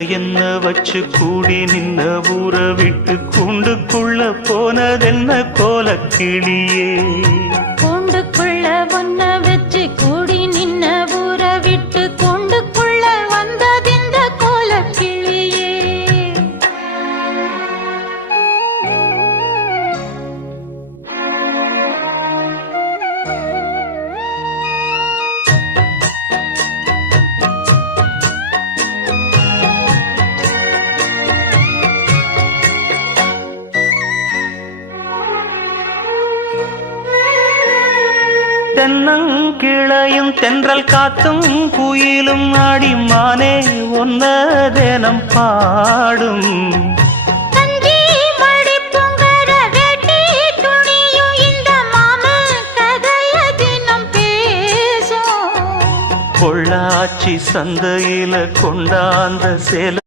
என்ன வச்சு கூடி நின்ன ஊற விட்டு கூண்டுக்குள்ள போனதென்ன கோலக்கிளியே. கூண்டுக்குள்ள ஒன்ன வச்சு கூடி நின்ன ஊற விட்டு கூண்டுக்குள்ள வந்ததிந்த கோலக்கிளியே. தென்னங்கிளையும் தென்றல் காத்தும் குயிலும் ஆடிமானே ஒன்ன தேனம் பாடும். பொள்ளாச்சி சந்தையில கொண்டாந்த சேல